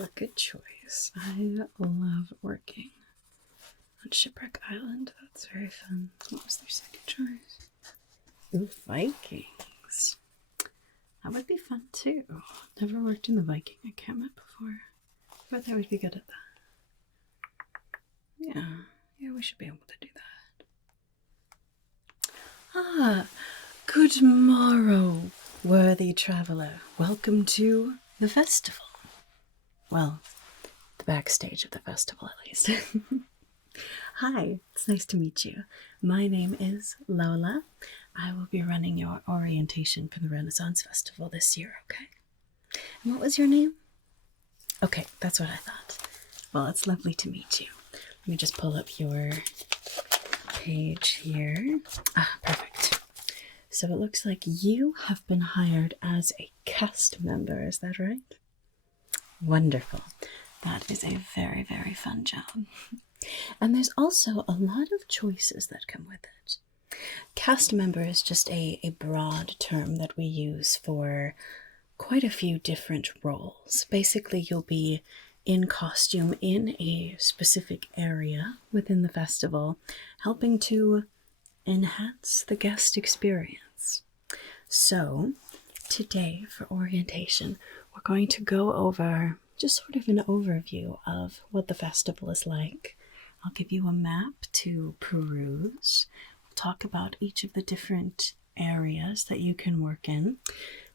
a good choice. I love working on Shipwreck Island. That's very fun. What was their second choice? Ooh, Vikings. That would be fun too. Never worked in the Viking encampment before, but I would be good at that. Yeah, we should be able to do that. Ah, good morrow, worthy traveler. Welcome to the festival. Well, the backstage of the festival, at least. Hi, it's nice to meet you. My name is Lola. I will be running your orientation for the Renaissance Festival this year, okay? And what was your name? Okay, that's what I thought. Well, it's lovely to meet you. Let me just pull up your page here. Ah, perfect. So it looks like you have been hired as a cast member, is that right? Wonderful. That is a very, very fun job. And there's also a lot of choices that come with it. Cast member is just a broad term that we use for quite a few different roles. Basically, you'll be in costume in a specific area within the festival, helping to enhance the guest experience. So, today for orientation, we're going to go over just sort of an overview of what the festival is like. I'll give you a map to peruse. We'll talk about each of the different areas that you can work in.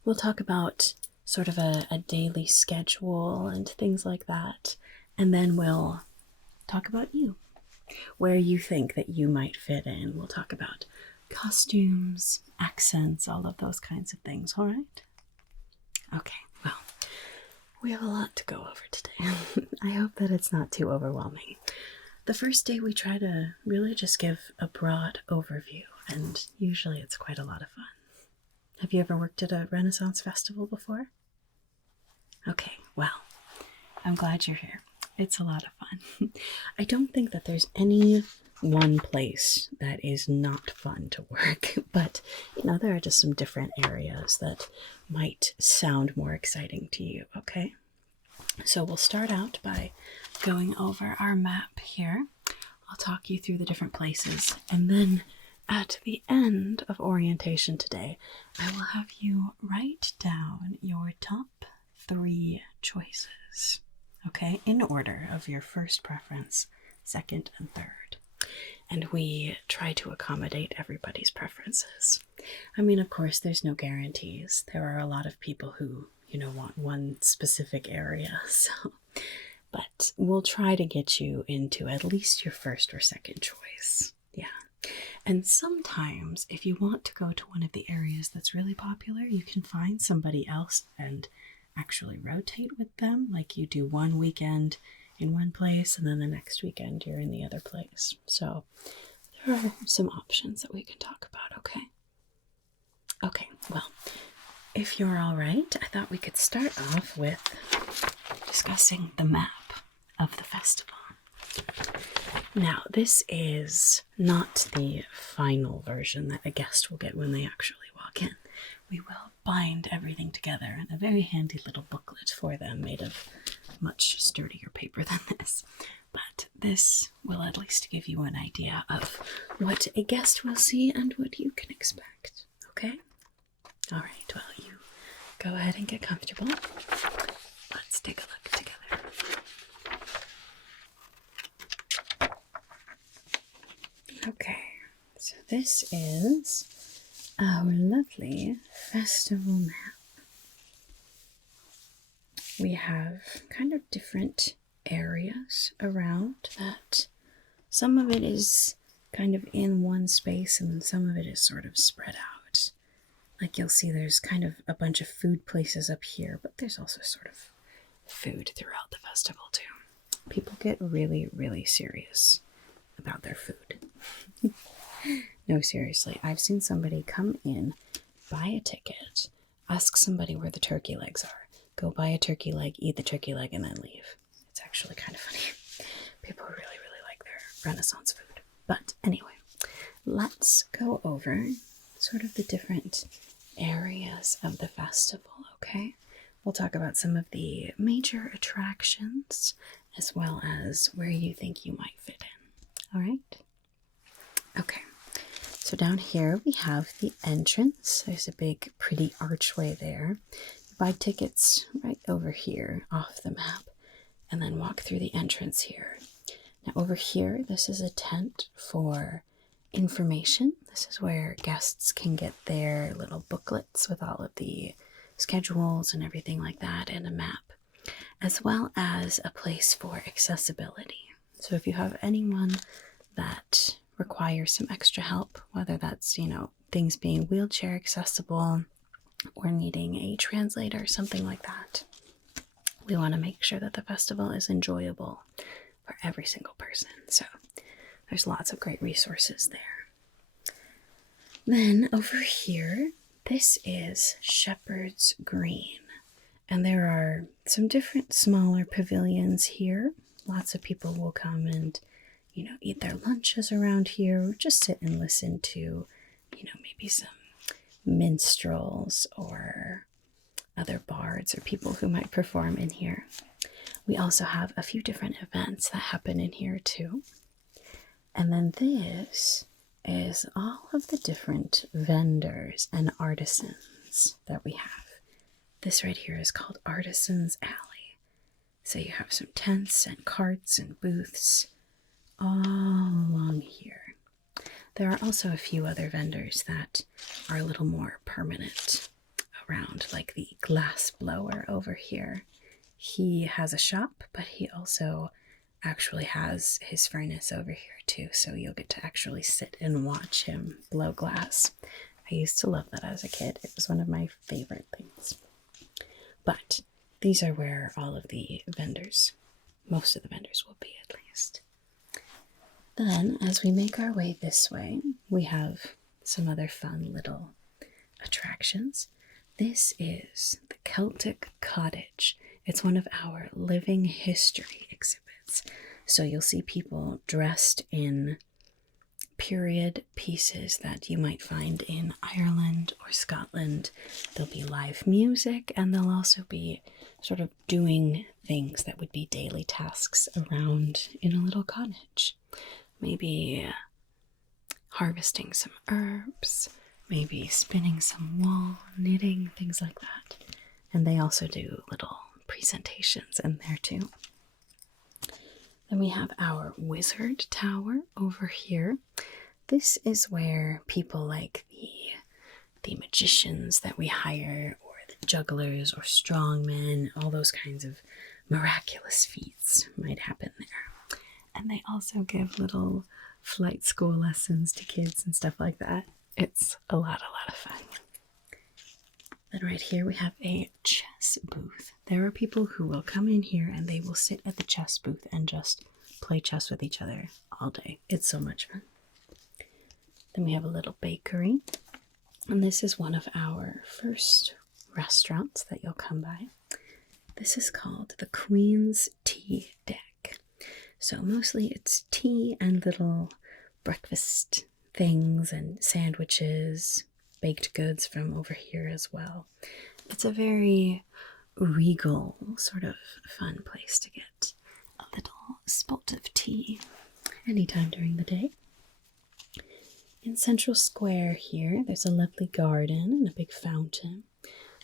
We'll talk about sort of a daily schedule and things like that. And then we'll talk about you, where you think that you might fit in. We'll talk about costumes, accents, all of those kinds of things, all right? Okay, well, we have a lot to go over today. I hope that it's not too overwhelming. The first day we try to really just give a broad overview, and usually it's quite a lot of fun. Have you ever worked at a Renaissance festival before? Okay, well, I'm glad you're here. It's a lot of fun. I don't think that there's any one place that is not fun to work, but there are just some different areas that might sound more exciting to you, okay? So we'll start out by going over our map here. I'll talk you through the different places, and then at the end of orientation today, I will have you write down your top 3 choices, okay, in order of your first preference, second, and third. And we try to accommodate everybody's preferences. I mean, of course, there's no guarantees. There are a lot of people who, want one specific area, so. But we'll try to get you into at least your first or second choice. Yeah. And sometimes, if you want to go to one of the areas that's really popular, you can find somebody else and actually rotate with them. Like you do one weekend in one place, and then the next weekend you're in the other place. So there are some options that we can talk about, okay? Okay, well, if you're all right, I thought we could start off with discussing the map of the festival. Now, this is not the final version that a guest will get when they actually walk in. We will bind everything together in a very handy little booklet for them made of much sturdier paper than this. But this will at least give you an idea of what a guest will see and what you can expect, okay? All right, well, you go ahead and get comfortable. Let's take a look together. Okay, so this is our lovely festival map. We have kind of different areas around that. Some of it is kind of in one space and some of it is sort of spread out. Like you'll see there's kind of a bunch of food places up here, but there's also sort of food throughout the festival too. People get really, really serious about their food. No, seriously, I've seen somebody come in, buy a ticket, ask somebody where the turkey legs are, go buy a turkey leg, eat the turkey leg, and then leave. It's actually kind of funny. People really, really like their Renaissance food. But anyway, let's go over sort of the different areas of the festival, okay? we'll talk about some of the major attractions as well as where you think you might fit in. All right? Okay. So down here we have the entrance. There's a big, pretty archway there. You buy tickets right over here off the map and then walk through the entrance here. Now over here, this is a tent for information. This is where guests can get their little booklets with all of the schedules and everything like that and a map, as well as a place for accessibility. So if you have anyone that requires some extra help, whether that's, things being wheelchair accessible or needing a translator, something like that, we want to make sure that the festival is enjoyable for every single person. So there's lots of great resources there. Then over here, this is Shepherd's Green. And there are some different smaller pavilions here. Lots of people will come and, eat their lunches around here, or just sit and listen to, maybe some minstrels or other bards or people who might perform in here. We also have a few different events that happen in here too. And then this is all of the different vendors and artisans that we have. This right here is called Artisans Alley. So you have some tents and carts and booths all along here. There are also a few other vendors that are a little more permanent around, like the glass blower over here. He has a shop, but he also actually has his furnace over here too, so you'll get to actually sit and watch him blow glass. I used to love that as a kid. It was one of my favorite things. But these are where all of the vendors, most of the vendors will be at least. Then, as we make our way this way, we have some other fun little attractions. This is the Celtic Cottage. It's one of our living history exhibits. So you'll see people dressed in period pieces that you might find in Ireland or Scotland. There'll be live music, and they'll also be sort of doing things that would be daily tasks around in a little cottage. Maybe harvesting some herbs, maybe spinning some wool, knitting, things like that. And they also do little presentations in there too. Then we have our wizard tower over here. This is where people like the magicians that we hire, or the jugglers or strongmen, all those kinds of miraculous feats might happen there. And they also give little flight school lessons to kids and stuff like that. It's a lot of fun. Then right here we have a chess booth. There are people who will come in here and they will sit at the chess booth and just play chess with each other all day. It's so much fun. Then we have a little bakery. And this is one of our first restaurants that you'll come by. This is called the Queen's Tea Deck. So mostly it's tea and little breakfast things and sandwiches, baked goods from over here as well. It's a very regal, sort of fun place to get a little spot of tea anytime during the day. In Central Square here, there's a lovely garden and a big fountain.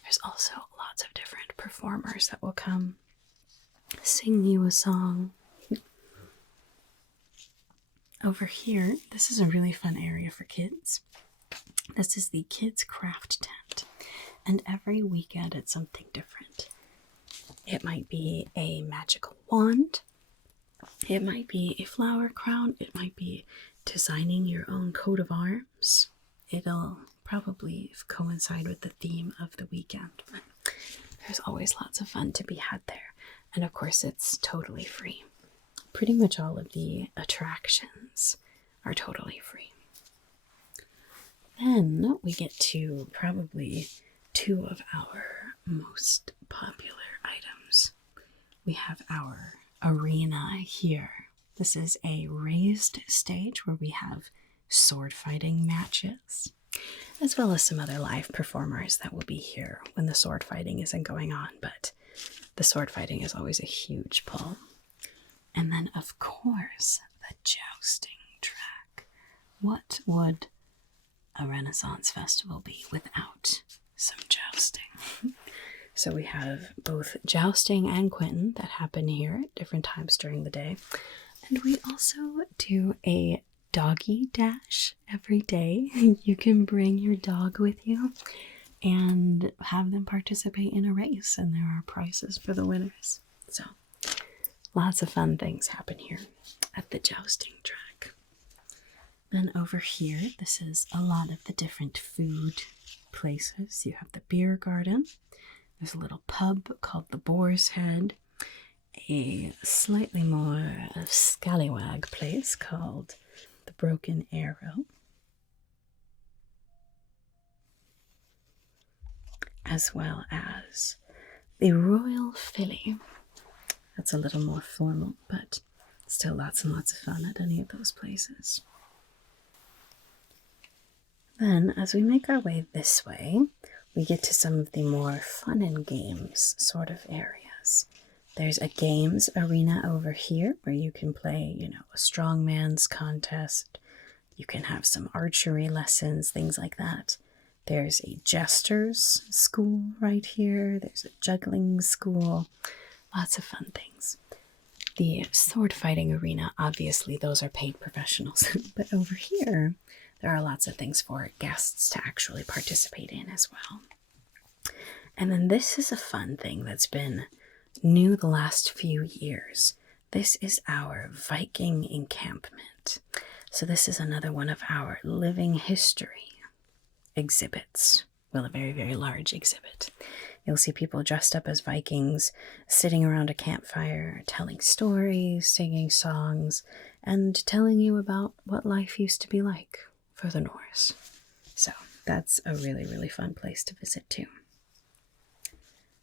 There's also lots of different performers that will come sing you a song. Over here, this is a really fun area for kids. This is the Kids Craft Tent, and every weekend it's something different. It might be a magical wand, it might be a flower crown, it might be designing your own coat of arms. It'll probably coincide with the theme of the weekend, but there's always lots of fun to be had there. And of course, it's totally free. Pretty much all of the attractions are totally free. Then we get to probably two of our most popular items. We have our arena here. This is a raised stage where we have sword fighting matches. as well as some other live performers that will be here when the sword fighting isn't going on, but the sword fighting is always a huge pull. And then, of course, the jousting track. What would a Renaissance festival be without some jousting? So we have both jousting and quinton that happen here at different times during the day. And we also do a doggy dash every day. You can bring your dog with you and have them participate in a race, and there are prizes for the winners. So lots of fun things happen here at the jousting track. Then over here, this is a lot of the different food places. You have the beer garden. There's a little pub called the Boar's Head. A slightly more scallywag place called the Broken Arrow. As well as the Royal Filly. That's a little more formal, but still lots and lots of fun at any of those places. Then, as we make our way this way, we get to some of the more fun and games sort of areas. There's a games arena over here where you can play, a strongman's contest. You can have some archery lessons, things like that. There's a jester's school right here. There's a juggling school. Lots of fun things. The sword fighting arena, obviously, those are paid professionals. But over here, there are lots of things for guests to actually participate in as well. And then this is a fun thing that's been new the last few years. This is our Viking encampment. So this is another one of our living history exhibits. Well, a very, very large exhibit. You'll see people dressed up as Vikings, sitting around a campfire, telling stories, singing songs, and telling you about what life used to be like for the Norse. So that's a really, really fun place to visit too.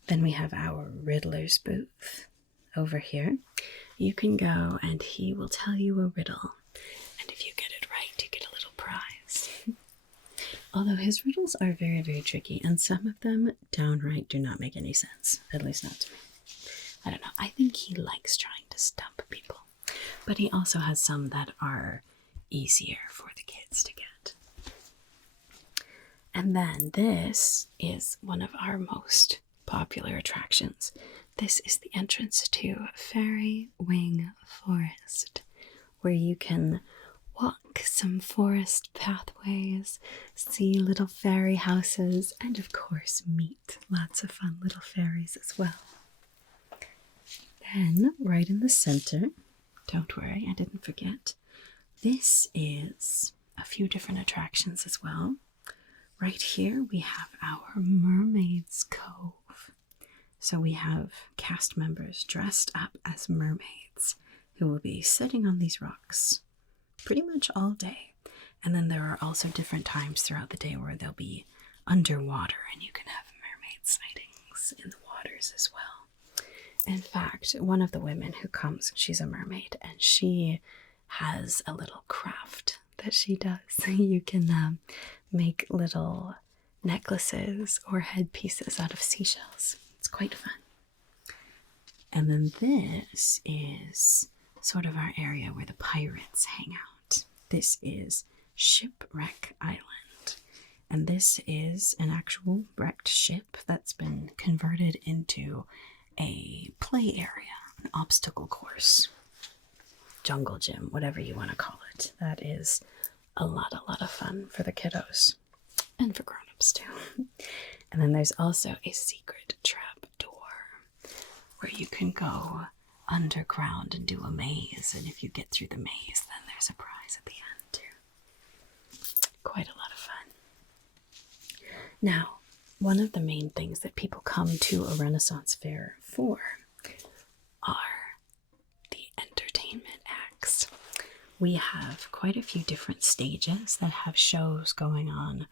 Then we have our Riddler's booth over here. You can go and he will tell you a riddle. And if you get it right, you get a little prize. Although his riddles are very, very tricky, and some of them downright do not make any sense. At least not to me. I don't know. I think he likes trying to stump people. But he also has some that are easier for the kids to get. And then this is one of our most popular attractions. This is the entrance to Fairy Wing Forest, where you can walk some forest pathways, see little fairy houses, and of course meet lots of fun little fairies as well. Then, right in the center, don't worry, I didn't forget, this is a few different attractions as well. Right here we have our Mermaid's Cove. So we have cast members dressed up as mermaids who will be sitting on these rocks pretty much all day. And then there are also different times throughout the day where they'll be underwater and you can have mermaid sightings in the waters as well. In fact, one of the women who comes, she's a mermaid, and she has a little craft that she does. You can make little necklaces or headpieces out of seashells. It's quite fun. And then this is sort of our area where the pirates hang out. This is Shipwreck Island. And this is an actual wrecked ship that's been converted into a play area, an obstacle course, jungle gym, whatever you want to call it. That is a lot of fun for the kiddos and for grown-ups too. And then there's also a secret trap door where you can go underground and do a maze, and if you get through the maze, then there's a prize at the end too. Quite a lot of fun. Now, one of the main things that people come to a Renaissance fair for are the entertainment acts. We have quite a few different stages that have shows going on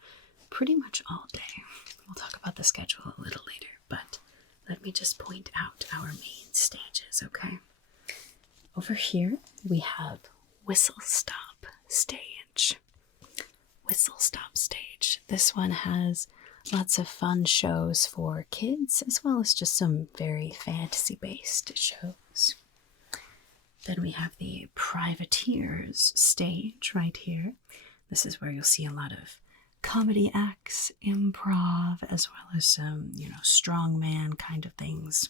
pretty much all day. We'll talk about the schedule a little later, but let me just point out our main stages, okay? Over here, we have Whistle Stop Stage. whistle stop stage. This one has lots of fun shows for kids, as well as just some very fantasy-based shows. Then we have the Privateers stage right here. This is where you'll see a lot of comedy acts, improv, as well as some, strongman kind of things.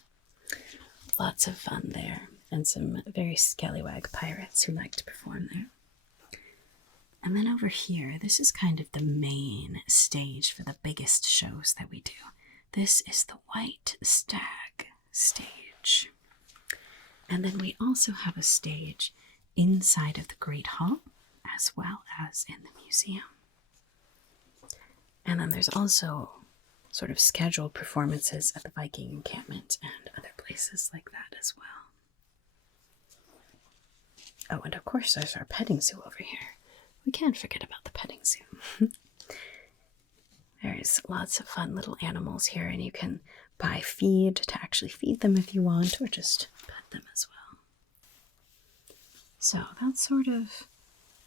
Lots of fun there, and some very scallywag pirates who like to perform there. And then over here, this is kind of the main stage for the biggest shows that we do. This is the White Stag stage. And then we also have a stage inside of the Great Hall, as well as in the museum. And then there's also sort of scheduled performances at the Viking encampment and other places like that as well. Oh, and of course there's our petting zoo over here. We can't forget about the petting zoo. There's lots of fun little animals here, and you can buy feed to actually feed them if you want, or just pet them as well. So that's sort of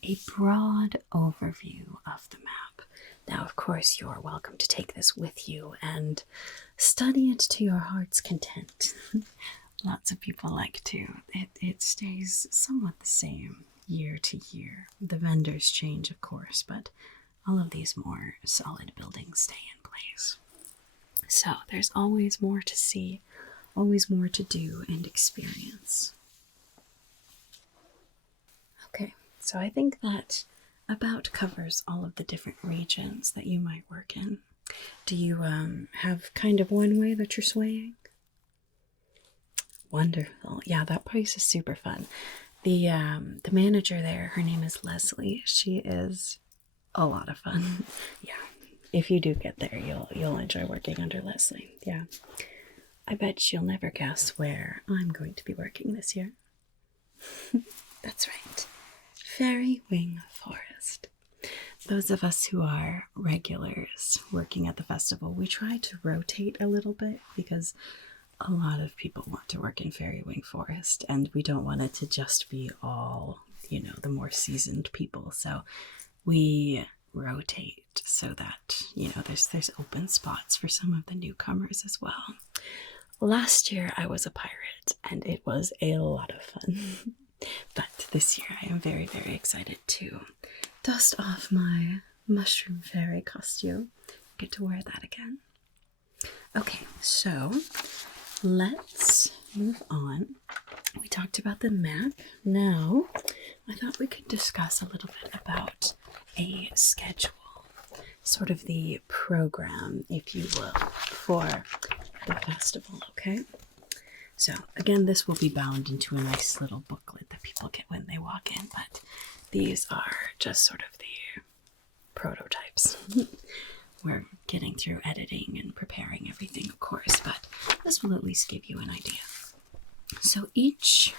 a broad overview of the map. Now, of course, you're welcome to take this with you and study it to your heart's content. Lots of people like to. It stays somewhat the same year to year. The vendors change, of course, but all of these more solid buildings stay in place. So there's always more to see, always more to do and experience. Okay, so I think that about covers all of the different regions that you might work in. Do you have kind of one way that you're swaying? Wonderful. Yeah, that place is super fun. The manager there, her name is Leslie. She is a lot of fun. Yeah, if you do get there, you'll enjoy working under Leslie. Yeah, I bet you'll never guess where I'm going to be working this year. That's right, Fairy Wing Forest. Those of us who are regulars working at the festival, we try to rotate a little bit because a lot of people want to work in Fairy Wing Forest, and we don't want it to just be all, the more seasoned people. So we rotate so that, there's open spots for some of the newcomers as well. Last year I was a pirate, and it was a lot of fun. But this year I am very, very excited to dust off my mushroom fairy costume. Get to wear that again. Okay, so let's move on. We talked about the map. Now, I thought we could discuss a little bit about a schedule, sort of the program, if you will, for the festival, okay? So, again, this will be bound into a nice little booklet that people get when they walk in, but these are just sort of the prototypes. We're getting through editing and preparing everything, of course, but this will at least give you an idea. So each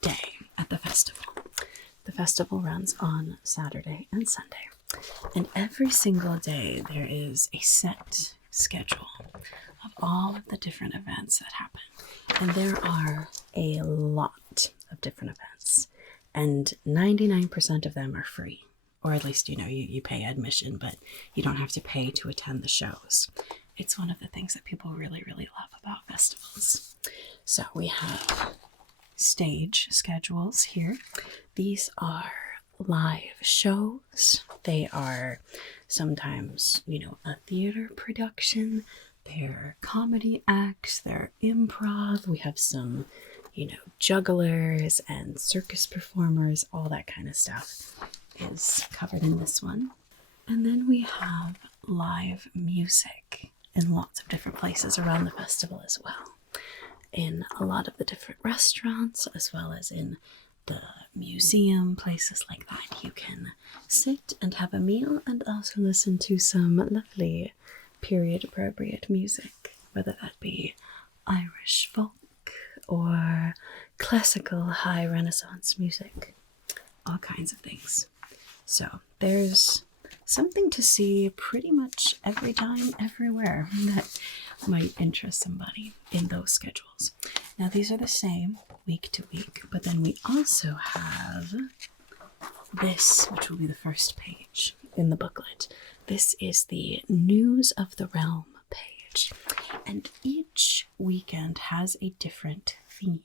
day at the festival runs on Saturday and Sunday, and every single day there is a set schedule of all of the different events that happen, and there are a lot of different events, and 99% of them are free. Or at least, you pay admission, but you don't have to pay to attend the shows. It's one of the things that people really, really love about festivals. So we have stage schedules here. These are live shows. They are sometimes, a theater production. They're comedy acts. They're improv. We have some, jugglers and circus performers, all that kind of stuff is covered in this one. And then we have live music in lots of different places around the festival as well. In a lot of the different restaurants, as well as in the museum, places like that, you can sit and have a meal and also listen to some lovely period-appropriate music, whether that be Irish folk or classical high Renaissance music, all kinds of things. So there's something to see pretty much every time, everywhere that might interest somebody in those schedules. Now these are the same week to week, but then we also have this, which will be the first page. in the booklet. This is the News of the Realm page, and each weekend has a different theme.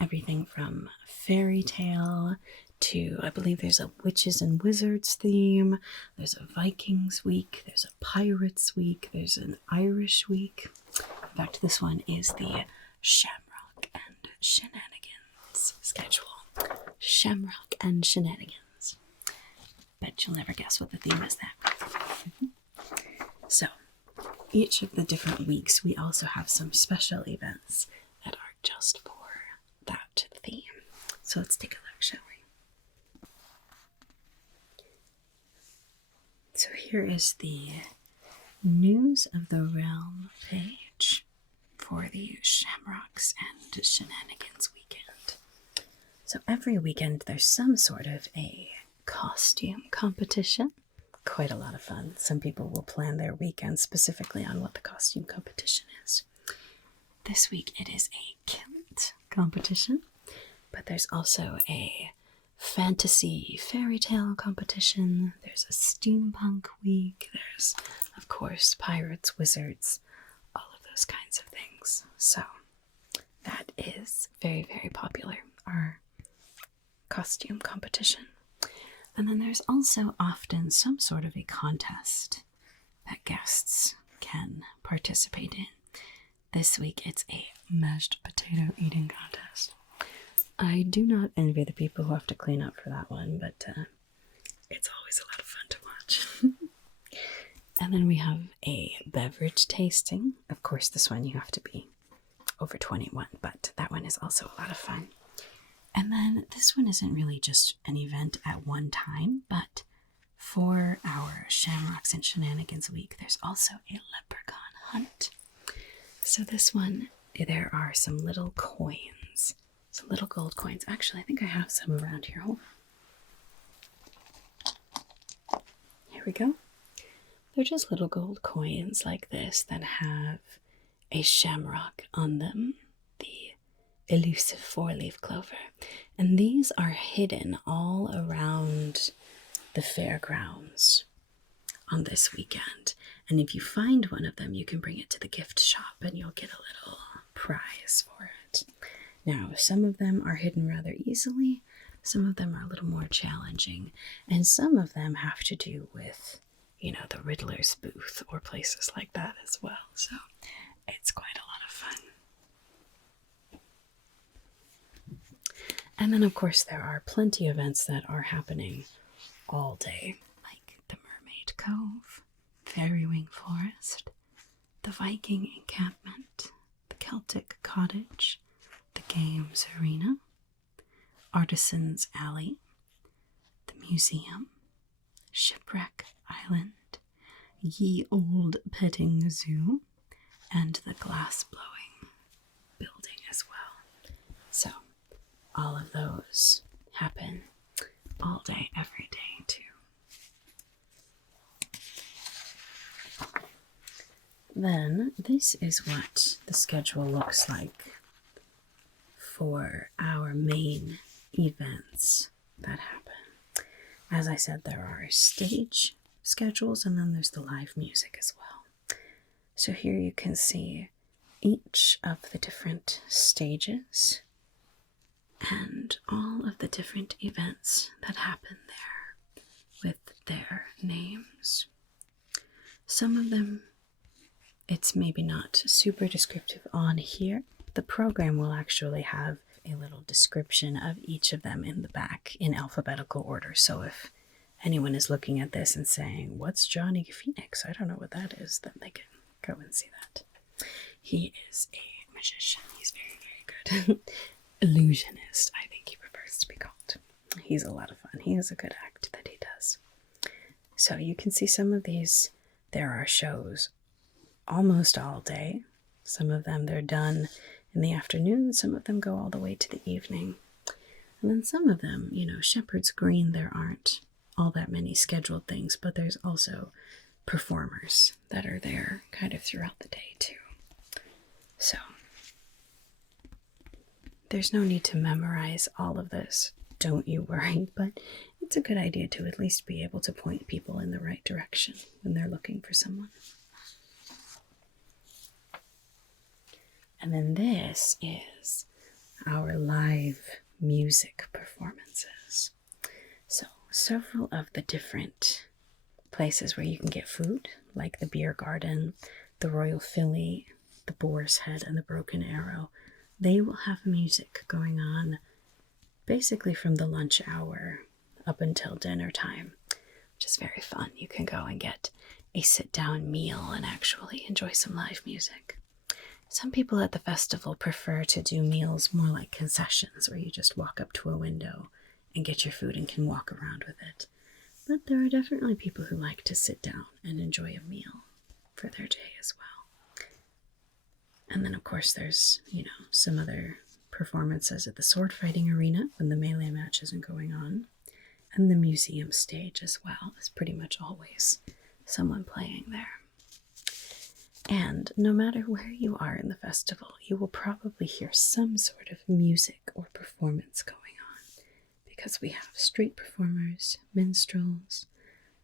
Everything from fairy tale to, I believe there's a witches and wizards theme, there's a Vikings week, there's a pirates week, there's an Irish week. In fact, this one is the Shamrock and Shenanigans schedule. Shamrock and Shenanigans. Bet you'll never guess what the theme is then. So, each of the different weeks, we also have some special events that are just for that theme. So let's take a look, shall we? So here is the News of the Realm page for the Shamrocks and Shenanigans weekend. So every weekend there's some sort of a costume competition. Quite a lot of fun. Some people will plan their weekend specifically on what the costume competition is. This week it is a kilt competition, but there's also a fantasy fairy tale competition. There's a steampunk week. There's, of course, pirates, wizards, all of those kinds of things. So that is very, very popular, our costume competition. And then there's also often some sort of a contest that guests can participate in. This week it's a mashed potato eating contest. I do not envy the people who have to clean up for that one, but it's always a lot of fun to watch. And then we have a beverage tasting. Of course, this one you have to be over 21, but that one is also a lot of fun. And then this one isn't really just an event at one time, but for our Shamrocks and Shenanigans week, there's also a leprechaun hunt. So this one, there are some little coins, some little gold coins. Actually, I think I have some around here. Hold on. Here we go. They're just little gold coins like this that have a shamrock on them, the elusive four-leaf clover. And these are hidden all around the fairgrounds on this weekend. And if you find one of them, you can bring it to the gift shop and you'll get a little prize for it. Now, some of them are hidden rather easily, some of them are a little more challenging, and some of them have to do with, you know, the Riddler's booth or places like that as well. So it's quite a lot of fun. And then, of course, there are plenty of events that are happening all day, like the Mermaid Cove, Fairy Wing Forest, the Viking Encampment, the Celtic Cottage, the Games Arena, Artisans Alley, the Museum, Shipwreck Island, Ye Old Petting Zoo, and the Glass Blowing Building as well. So, all of those happen all day, every day, too. Then, this is what the schedule looks like for our main events that happen. As I said, there are stage schedules and then there's the live music as well. So here you can see each of the different stages and all of the different events that happen there with their names. Some of them, it's maybe not super descriptive on here. The program will actually have a little description of each of them in the back in alphabetical order. So if anyone is looking at this and saying, "What's Johnny Phoenix? I don't know what that is," then they can go and see that. He is a magician. He's very, very good. Illusionist, I think he prefers to be called. He's a lot of fun. He has a good act that he does. So you can see some of these. There are shows almost all day. Some of them they're done in the afternoon. Some of them go all the way to the evening. And then some of them, you know, Shepherd's Green, there aren't all that many scheduled things, but there's also performers that are there kind of throughout the day too. So there's no need to memorize all of this, don't you worry, but if it's a good idea to at least be able to point people in the right direction when they're looking for someone. And then this is our live music performances. So several of the different places where you can get food, like the Beer Garden, the Royal Philly, the Boar's Head, and the Broken Arrow, they will have music going on basically from the lunch hour up until dinner time, which is very fun. You can go and get a sit-down meal and actually enjoy some live music. Some people at the festival prefer to do meals more like concessions, where you just walk up to a window and get your food and can walk around with it. But there are definitely people who like to sit down and enjoy a meal for their day as well. And then, of course, there's, some other performances at the sword fighting arena when the melee match isn't going on. And the museum stage as well is pretty much always someone playing there. And no matter where you are in the festival, you will probably hear some sort of music or performance going on, because we have street performers, minstrels,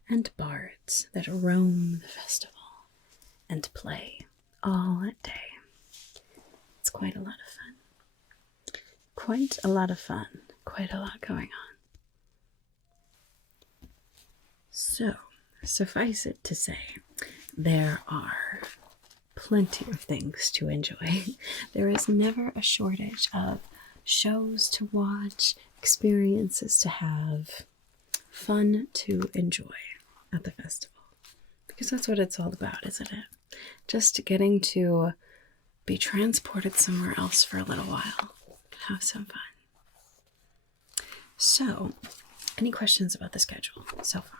and bards that roam the festival and play all day. It's quite a lot of fun. Quite a lot of fun. Quite a lot going on. So, suffice it to say, there are plenty of things to enjoy. There is never a shortage of shows to watch, experiences to have, fun to enjoy at the festival. Because that's what it's all about, isn't it? Just getting to be transported somewhere else for a little while. Have some fun. So, any questions about the schedule so far?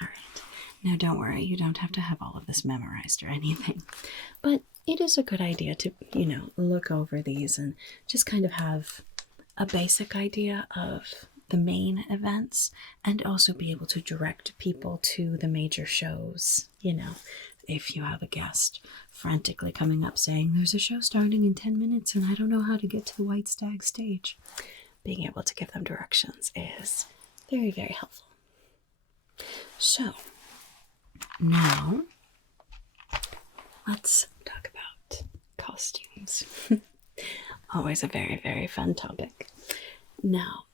All right. Now, don't worry, you don't have to have all of this memorized or anything. But it is a good idea to, look over these and just kind of have a basic idea of the main events, and also be able to direct people to the major shows. If you have a guest frantically coming up saying, there's a show starting in 10 minutes and I don't know how to get to the White Stag stage, being able to give them directions is very, very helpful. So, now, let's talk about costumes. Always a very, very fun topic. Now,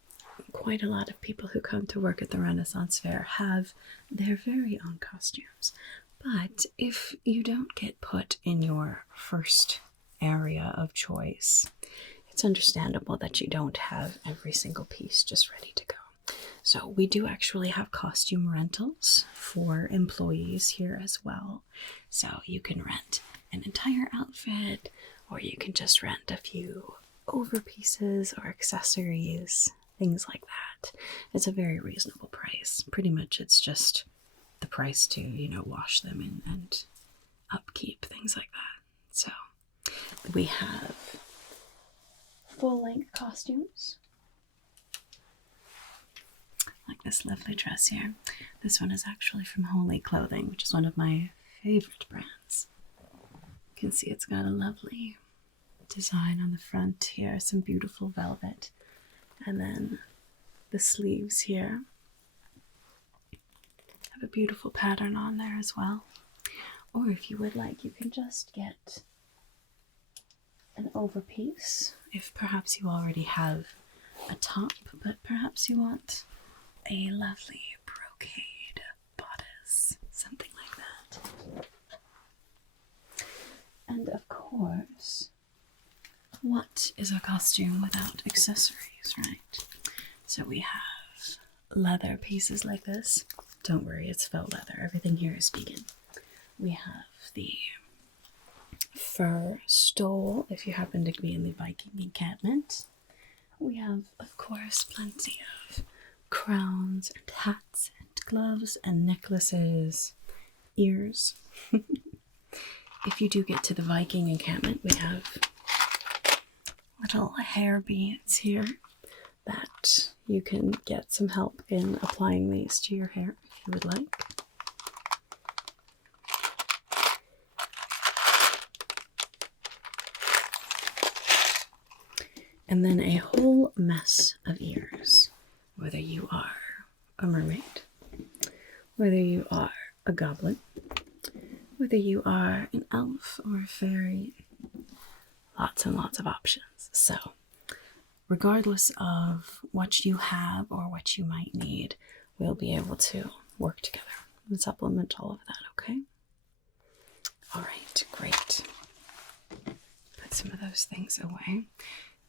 quite a lot of people who come to work at the Renaissance Fair have their very own costumes. But if you don't get put in your first area of choice, it's understandable that you don't have every single piece just ready to go. So we do actually have costume rentals for employees here as well. So you can rent an entire outfit, or you can just rent a few overpieces or accessories, things like that. It's a very reasonable price. Pretty much it's just the price to, wash them and upkeep, things like that. So we have full-length costumes, like this lovely dress here. This one is actually from Holy Clothing, which is one of my favorite brands. You can see it's got a lovely design on the front here, some beautiful velvet, and then the sleeves here have a beautiful pattern on there as well. Or if you would like, you can just get an overpiece, if perhaps you already have a top, but perhaps you want a lovely brocade bodice, something like that. And of course, what is a costume without accessories, right? So we have leather pieces like this. Don't worry, it's faux leather. Everything here is vegan. We have the fur stole, if you happen to be in the Viking encampment. We have, of course, plenty of crowns and hats and gloves and necklaces, ears. If you do get to the Viking encampment, we have little hair beads here that you can get some help in applying these to your hair if you would like. And then a whole mess of ears, whether you are a mermaid, whether you are a goblin, whether you are an elf or a fairy, lots and lots of options. So, regardless of what you have or what you might need, we'll be able to work together and supplement all of that, okay? All right, great. Put some of those things away.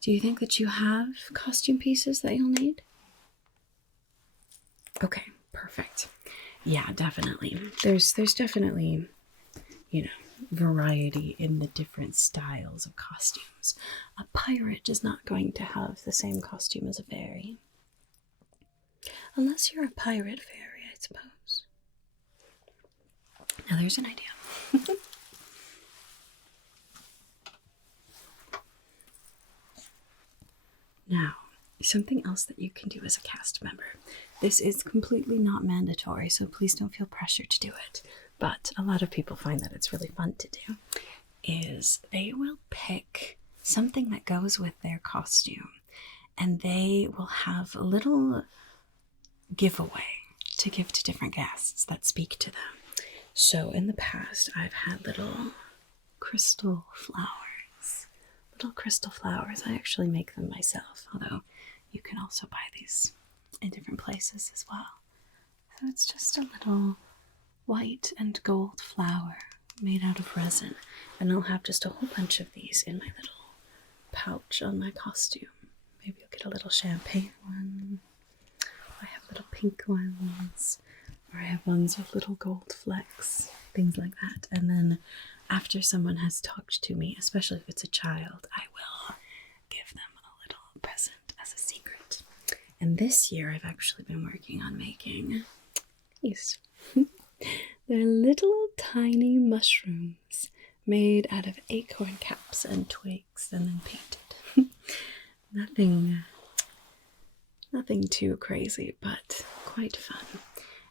Do you think that you have costume pieces that you'll need? Okay, perfect. Yeah, definitely. There's definitely, variety in the different styles of costumes. A pirate is not going to have the same costume as a fairy. Unless you're a pirate fairy, I suppose. Now there's an idea. Now, something else that you can do as a cast member. This is completely not mandatory, so please don't feel pressure to do it. But a lot of people find that it's really fun to do. Is they will pick something that goes with their costume, and they will have a little giveaway to give to different guests that speak to them. So in the past, I've had little crystal flowers. Little crystal flowers. I actually make them myself, although you can also buy these in different places as well. So it's just a little white and gold flower made out of resin, and I'll have just a whole bunch of these in my little pouch on my costume. Maybe you'll get a little champagne one. I have little pink ones, or I have ones with little gold flecks, things like that. And then after someone has talked to me, especially if it's a child, I will give them a little present as a secret. And this year I've actually been working on making these. They're little tiny mushrooms made out of acorn caps and twigs and then painted. Nothing too crazy, but quite fun.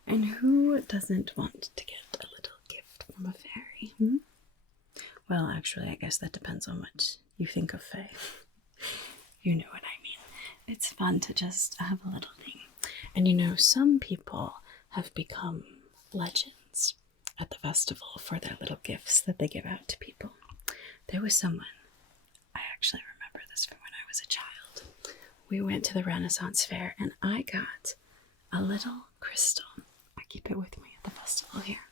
And who doesn't want to get a little gift from a fairy? Well, actually, I guess that depends on what you think of fae. You know what I mean. It's fun to just have a little thing. And some people have become legends at the festival for their little gifts that they give out to people. There was someone, I actually remember this from when I was a child. We went to the Renaissance Fair and I got a little crystal. I keep it with me at the festival here.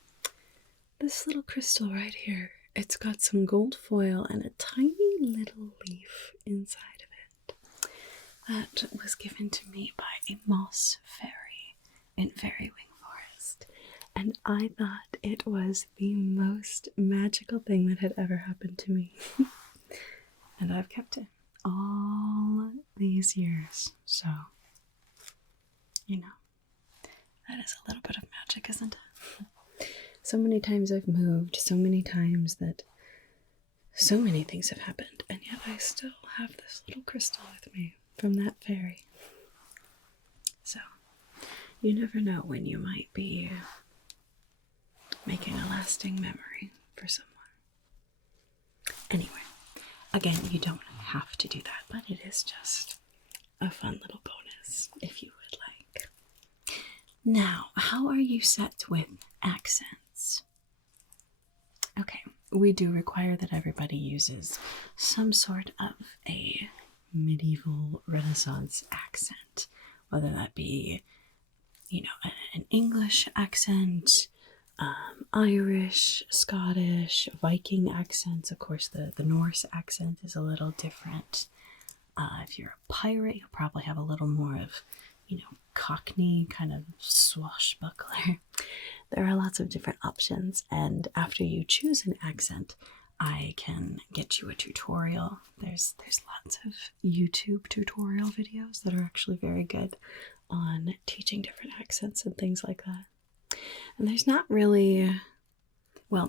This little crystal right here, it's got some gold foil and a tiny little leaf inside of it. That was given to me by a moss fairy in Fairy-Wing Forest. And I thought it was the most magical thing that had ever happened to me. And I've kept it all these years. So, that is a little bit of magic, isn't it? So many times I've moved, so many times that so many things have happened, and yet I still have this little crystal with me from that fairy. So, you never know when you might be making a lasting memory for someone. Anyway, again, you don't have to do that, but it is just a fun little bonus if you would like. Now, how are you set with accents? Okay, we do require that everybody uses some sort of a medieval Renaissance accent, whether that be, an English accent, Irish, Scottish, Viking accents. Of course, the Norse accent is a little different. If you're a pirate, you'll probably have a little more of, Cockney kind of swashbuckler. There are lots of different options, and after you choose an accent, I can get you a tutorial. There's lots of YouTube tutorial videos that are actually very good on teaching different accents and things like that. And there's not really,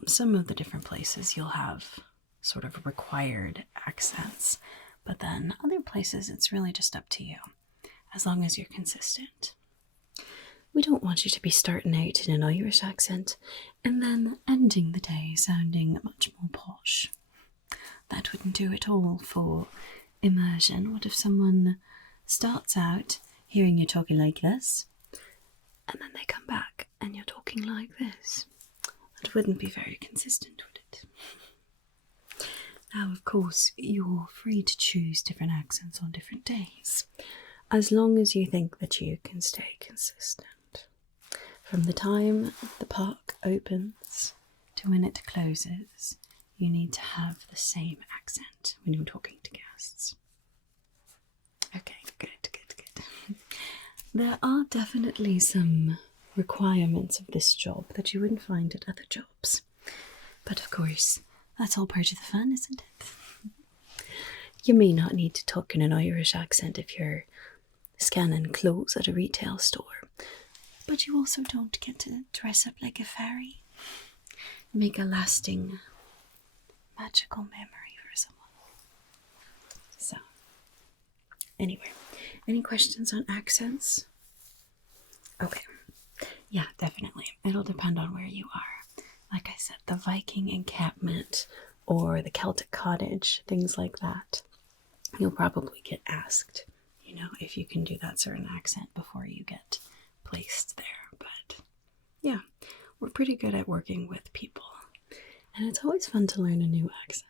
some of the different places you'll have sort of required accents, but then other places it's really just up to you, as long as you're consistent. We don't want you to be starting out in an Irish accent and then ending the day sounding much more posh. That wouldn't do at all for immersion. What if someone starts out hearing you talking like this, and then they come back and you're talking like this. That wouldn't be very consistent, would it? Now, of course, you're free to choose different accents on different days, as long as you think that you can stay consistent. From the time the park opens to when it closes, you need to have the same accent when you're talking to guests. Okay, good. There are definitely some requirements of this job that you wouldn't find at other jobs. But of course, that's all part of the fun, isn't it? You may not need to talk in an Irish accent if you're scanning clothes at a retail store, but you also don't get to dress up like a fairy. Make a lasting, magical memory for someone. So, anyway, any questions on accents? Okay. Yeah, definitely. It'll depend on where you are. Like I said, the Viking encampment or the Celtic cottage, things like that. You'll probably get asked, if you can do that certain accent before you get placed there. But yeah, we're pretty good at working with people. And it's always fun to learn a new accent.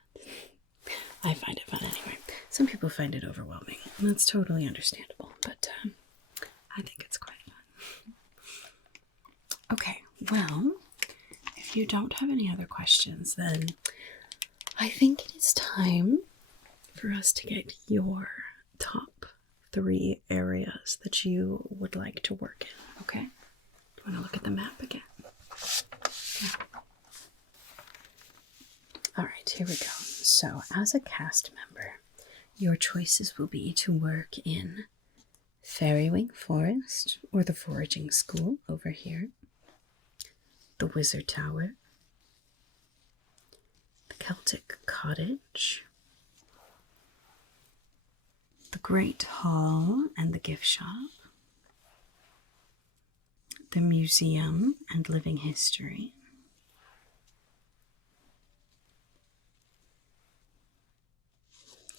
I find it fun anyway. Some people find it overwhelming, and that's totally understandable, but I think it's quite fun. Okay, well, if you don't have any other questions, then I think it is time for us to get your top 3 areas that you would like to work in, okay? Do you want to look at the map again? Yeah. All right, here we go. So, as a cast member, your choices will be to work in Fairy Forest, or the Foraging School over here, the Wizard Tower, the Celtic Cottage, the Great Hall and the Gift Shop, the Museum and Living History,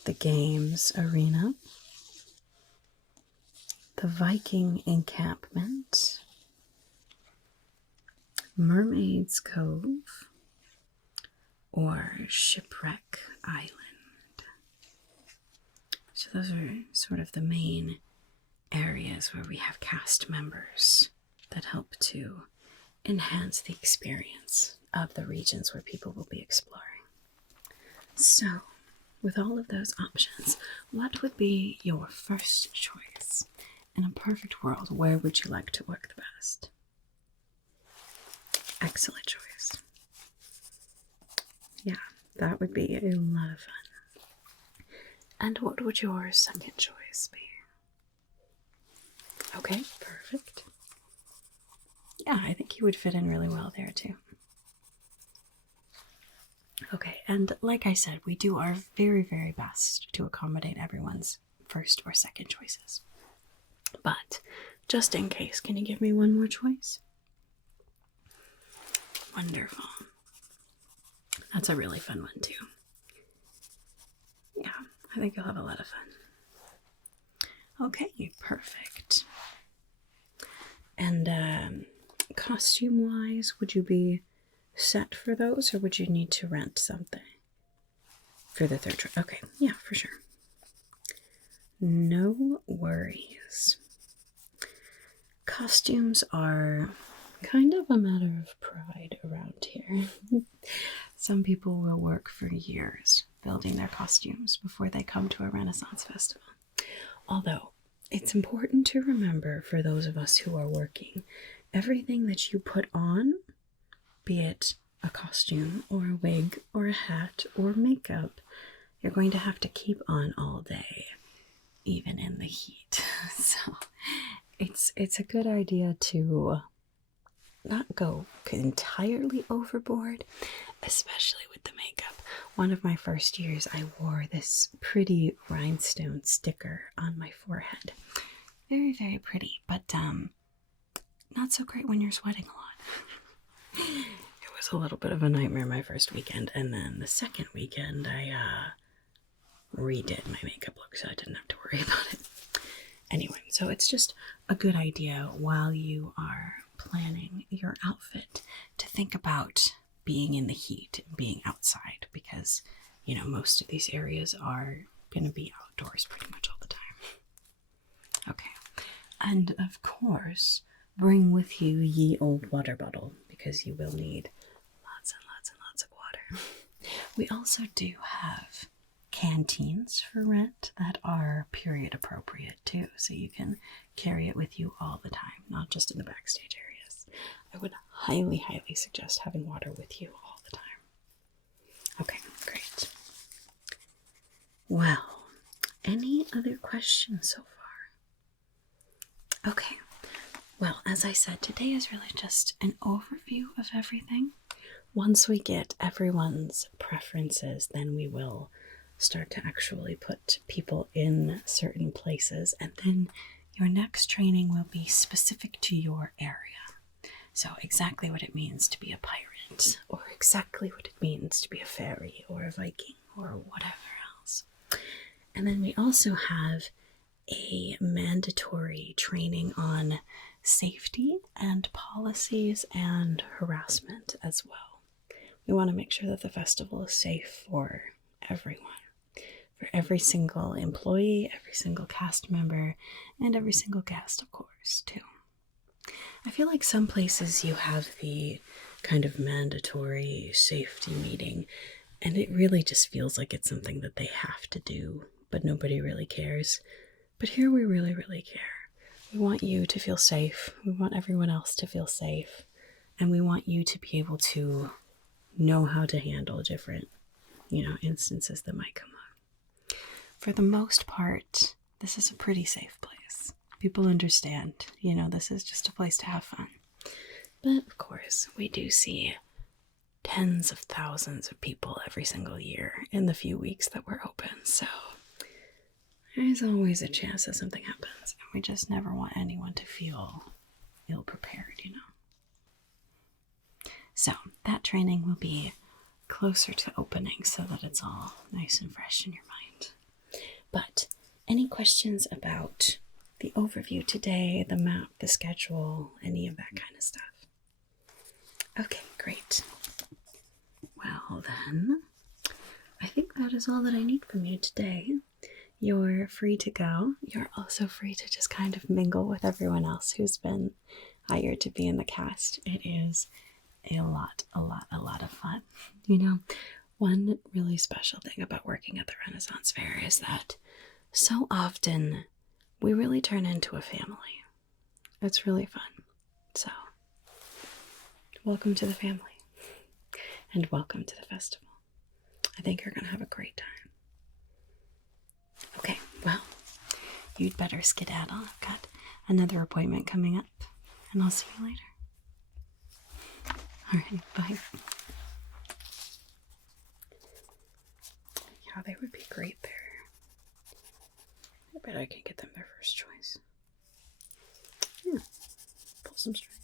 the Games Arena, the Viking Encampment, Mermaid's Cove, or Shipwreck Island. So those are sort of the main areas where we have cast members that help to enhance the experience of the regions where people will be exploring. So, with all of those options, what would be your first choice? In a perfect world, where would you like to work the best? Excellent choice. Yeah, that would be a lot of fun. And what would your second choice be? Okay, perfect. Yeah, I think you would fit in really well there too. Okay, and like I said, we do our very, very best to accommodate everyone's first or second choices. But just in case, can you give me one more choice? Wonderful. That's a really fun one too. Yeah, I think you'll have a lot of fun. Okay, perfect. And costume-wise, would you be set for those, or would you need to rent something for the third trip? Okay, yeah, for sure. No worries. Costumes are kind of a matter of pride around here. Some people will work for years building their costumes before they come to a Renaissance festival. Although, it's important to remember for those of us who are working, everything that you put on, be it a costume or a wig or a hat or makeup, you're going to have to keep on all day, even in the heat. So it's a good idea to not go entirely overboard, especially with the makeup. One of my first years, I wore this pretty rhinestone sticker on my forehead. Very, very pretty, but not so great when you're sweating a lot. It was a little bit of a nightmare my first weekend, and then the second weekend I redid my makeup look so I didn't have to worry about it. Anyway, so it's just a good idea while you are planning your outfit to think about being in the heat, being outside, because, you know, most of these areas are going to be outdoors pretty much all the time. Okay. And of course, bring with you ye old water bottle, because you will need lots and lots and lots of water. We also do have canteens for rent that are period appropriate too, so you can carry it with you all the time, not just in the backstage areas. I would highly, highly suggest having water with you all the time. Okay, great. Well, any other questions so far? Okay. Well, as I said, today is really just an overview of everything. Once we get everyone's preferences, then we will start to actually put people in certain places, and then your next training will be specific to your area. So exactly what it means to be a pirate, or exactly what it means to be a fairy, or a Viking, or whatever else. And then we also have a mandatory training on safety and policies and harassment as well. We want to make sure that the festival is safe for everyone, for every single employee, every single cast member, and every single guest, of course, too. I feel like some places you have the kind of mandatory safety meeting, and it really just feels like it's something that they have to do, but nobody really cares. But here we really, really care. We want you to feel safe. We want everyone else to feel safe. And we want you to be able to know how to handle different, instances that might come up. For the most part, this is a pretty safe place. People understand, this is just a place to have fun. But of course, we do see tens of thousands of people every single year in the few weeks that we're open. So there's always a chance that something happens, and we just never want anyone to feel ill-prepared, So that training will be closer to opening so that it's all nice and fresh in your mind. But any questions about the overview today, the map, the schedule, any of that kind of stuff? Okay, great. Well then, I think that is all that I need from you today. You're free to go. You're also free to just kind of mingle with everyone else who's been hired to be in the cast. It is a lot of fun. One really special thing about working at the Renaissance Fair is that so often we really turn into a family. It's really fun. So, welcome to the family. And welcome to the festival. I think you're going to have a great time. Okay, well, you'd better skedaddle. I've got another appointment coming up, and I'll see you later. All right, bye. Yeah, they would be great there. I bet I can get them their first choice. Pull some strings.